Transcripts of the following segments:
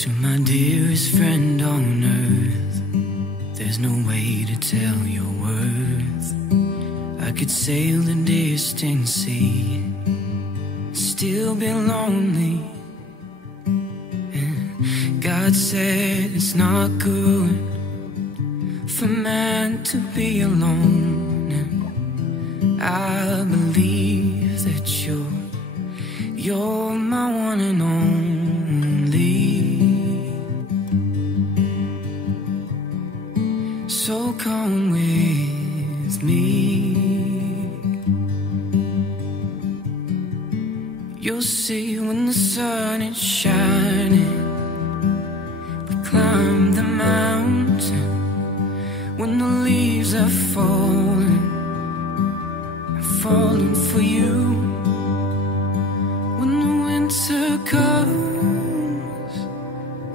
To my dearest friend on earth, there's no way to tell your worth. I could sail the distant sea, still be lonely. And God said it's not good for man to be alone. And I believe that you're my one and only. So come with me. You'll see when the sun is shining, we climb the mountain. When the leaves are falling, I'm falling for you. When the winter comes,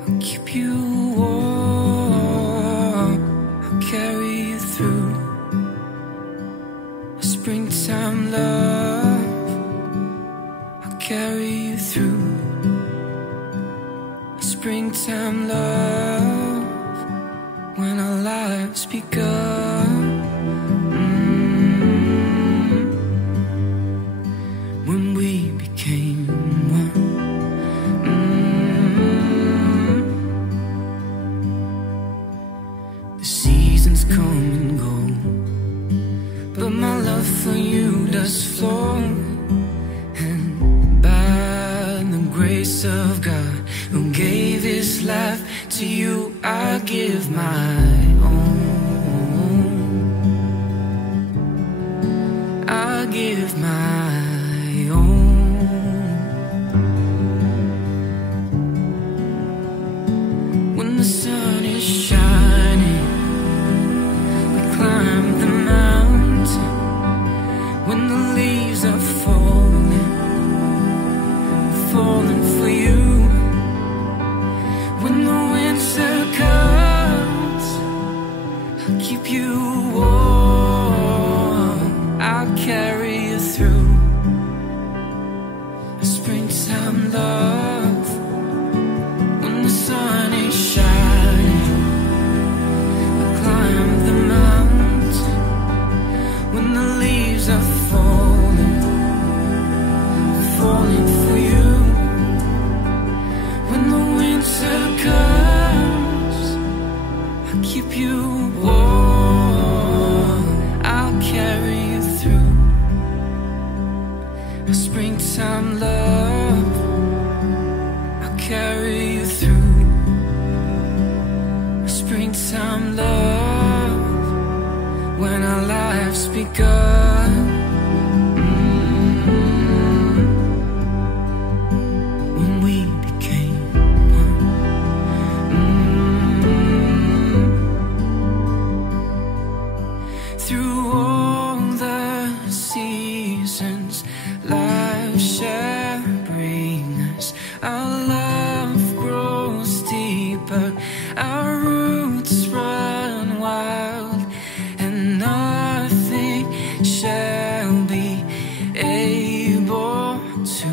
I'll keep you warm. I'll carry you through a springtime love. I'll carry you through a springtime love. When our lives begun, when we became one. The seasons come and go, but my love for you does flow. And by the grace of God, who gave his life to you, I give my own. I give my own. When the sun is shining, we climb the mountain. When the leaves are falling, I'm falling for you. When the winter comes, I'll keep you warm. I'll carry you through a springtime love. When the sun is shining, I'll climb the mountain. When the leaves are falling, I'm falling for you. When the winter comes, I'll keep you warm. I'll carry you through a springtime love. I'll carry you through a springtime love. When our lives begun, when we became one. Through all the seasons life shall bring us, our love grows deeper, our roots run wild, and nothing shall be able to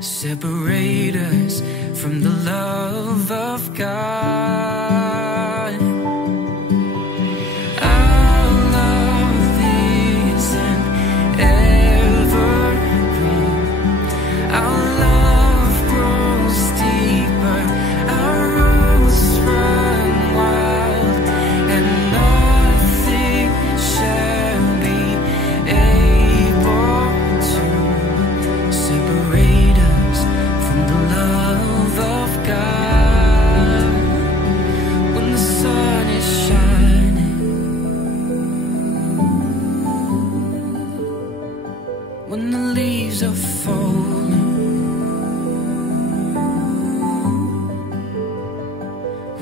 separate us from the love of God. Our love is an evergreen. Our love grows deeper, our roots run wild, and nothing shall be able to separate us from the love of God. When the sun is shining, when the leaves are falling,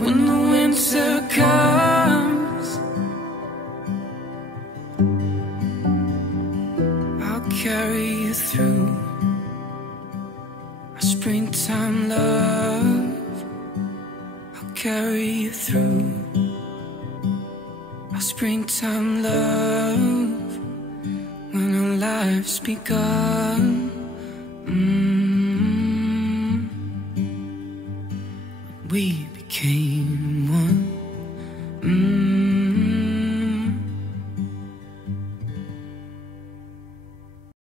when the winter comes, I'll carry you through a springtime love. I'll carry you through a springtime love. When our lives begun,